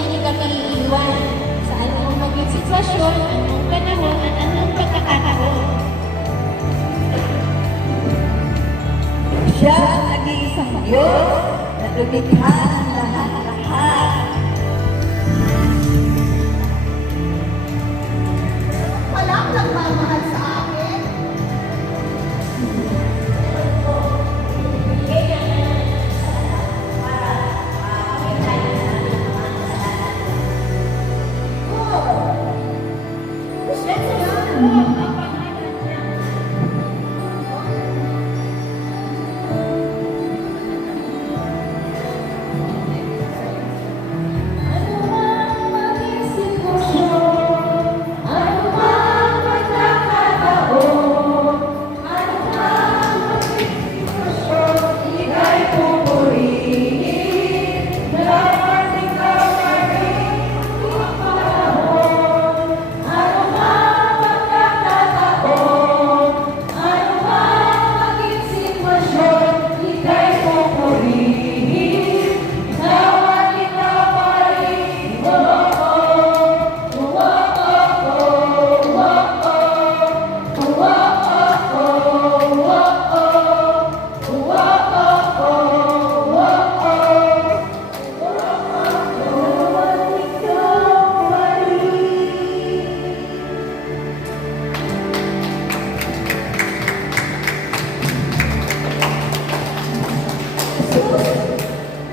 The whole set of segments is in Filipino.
hindi kami iiwan sa anumang maging sitwasyon, anong panahon, at anong pagkakataon. Siya ang nag-iisang Diyos na lumikha ng lahat-lahat. Walang nagmamahal sa akin.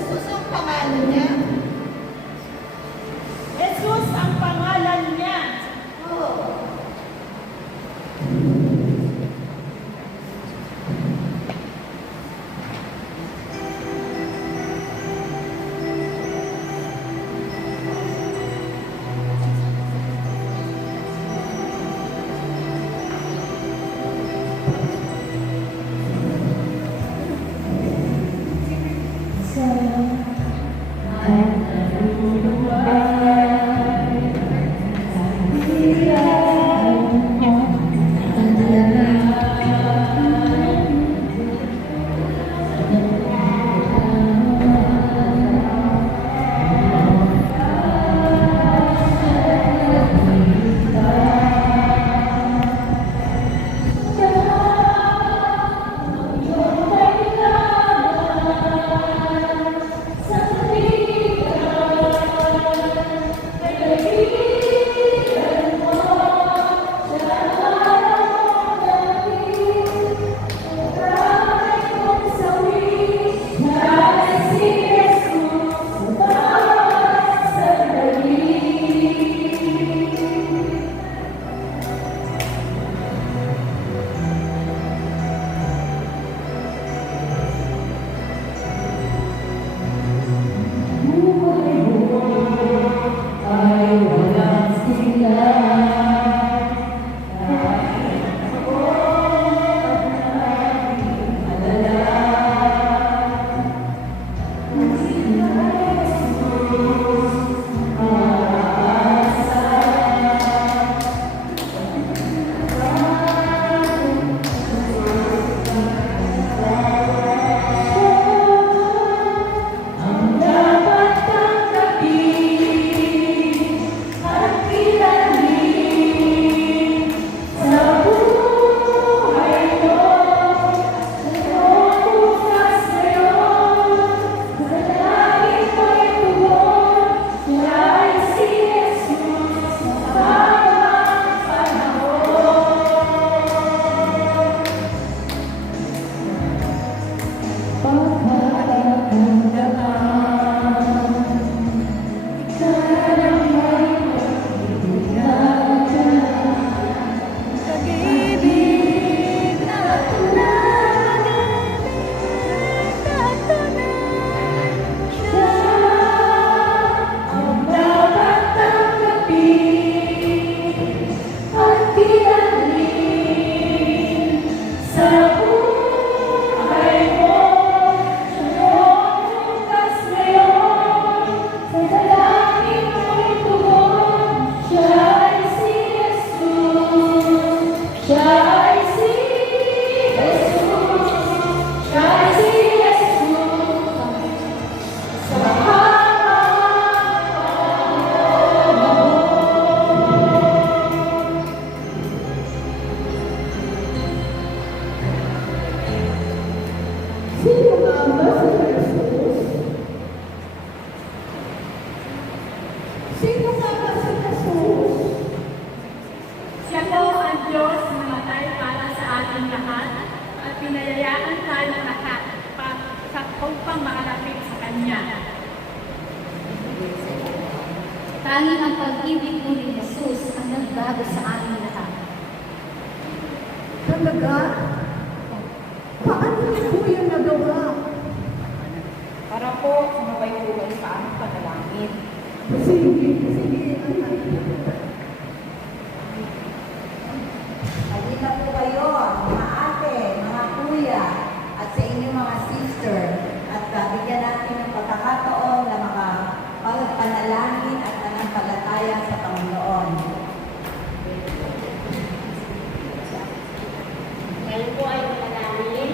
Jesus ang pangalan niya. Jesus ang pangalan niya. Sino nga ba si Jesus? Siya po ang Diyos na namatay para sa ating lahat at pinayayaan tayo lahat upang makalapit sa Kanya. Tanging ang pag-ibig mo ni Jesus ang nagbago sa aming lahat. Talaga? Paano niyo po yung nagawa? Para po sumabay po kayo sa aming panalangin. Sige. Halina po kayo, mga ate, mga kuya, at sa inyong mga sister. At bigyan natin ng pagkakataon na makapagpanalangin at nanampalataya sa Panginoon. Kayo po ay manalangin.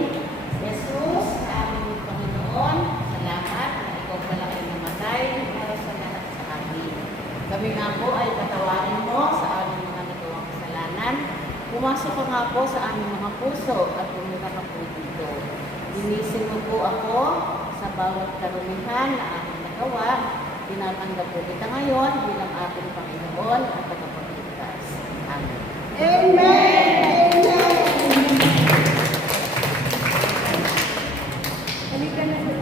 Jesus, aming Panginoon, salamat na ikaw pala ay namatay para sa lahat sa amin. Kami nga po ay patawarin mo sa aming mga nagawang kasalanan. Pumasok ka nga po sa aming mga puso at pumunta ka po dito. Linisin mo po ako sa bawat karumihan na aking nagawa. Tinatanggap po kita ngayon bilang aking Panginoon at tagapagligtas. Amen. Amen! Halika na sa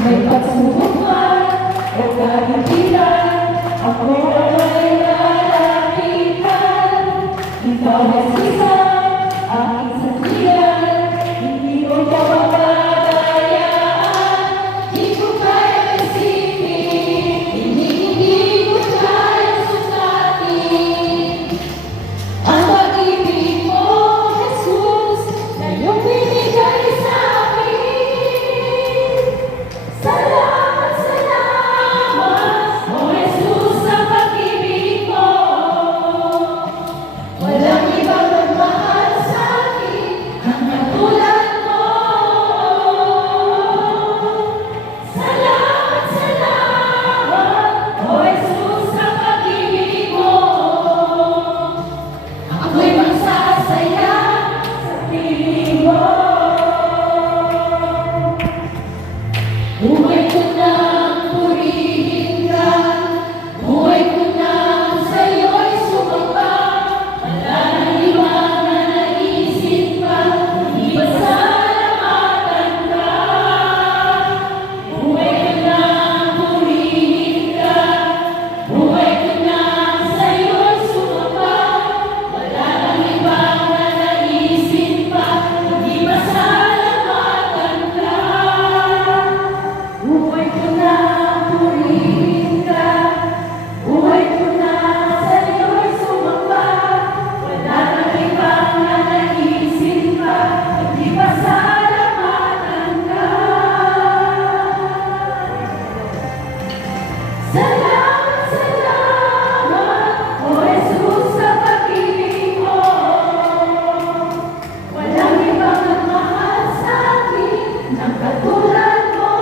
May pagsubok man o kahihiyan, ako ay lalapitan. Ikaw ay sisan, aking sandigan, hindi mo ka mapapayaan. Di ko kaya isipin, hindi ko kaya sukatin. Ang pag-ibig mo, Jesus, na iyong binigay sa akin. Salamat, salamat, O Jesus, sa pag-ibig mo. Walang ibang nagmahal sa akin ang katulad mo. Salamat, salamat, O Jesus, sa pag-ibig mo. Ako'y magsasaya sa piling mo. Buhay ko nang purihin ka, buhay ko nang sa'yo'y sumamba. Wala nang ibang na naisip pa, hindi ba salamatan ka? Buhay ko nang purihin ka, buhay ko nang sa'yo'y sumamba. Wala nang ibang na naisip pa, hindi ba salamatan ka? Buhay ko na purihin ka, buhay ko na sa'yo'y sumamba. Wala nang ibang na naisip pa, hindi pa salamatan ka. Salamat, salamat, O Jesus, sa pag-ibig mo. Walang ibang nagmahal sa akin ng katulad mo.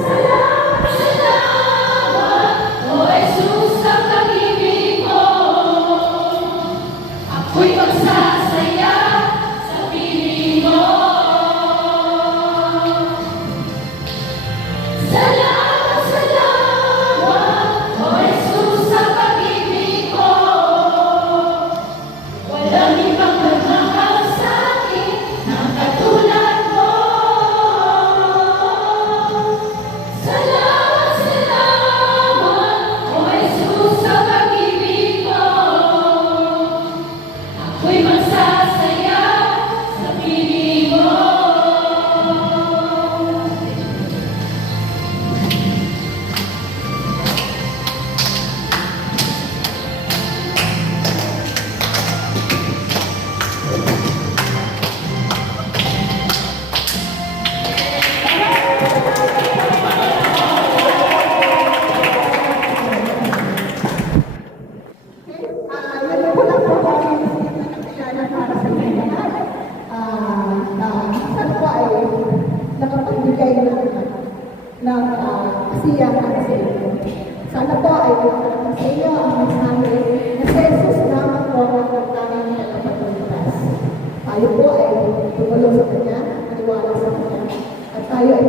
Salamat, salamat, O Jesus, sa pag-ibig mo. Ako'y magsasaya kasiyahan sa inyo. Sana po ay ipagkakaroon sa inyo ang mensahe na si Jesus lamang po ang nagtanging nakapagligtas. Tayo po ay tumulong sa Kanya, maniwala sa Kanya, at tayo ay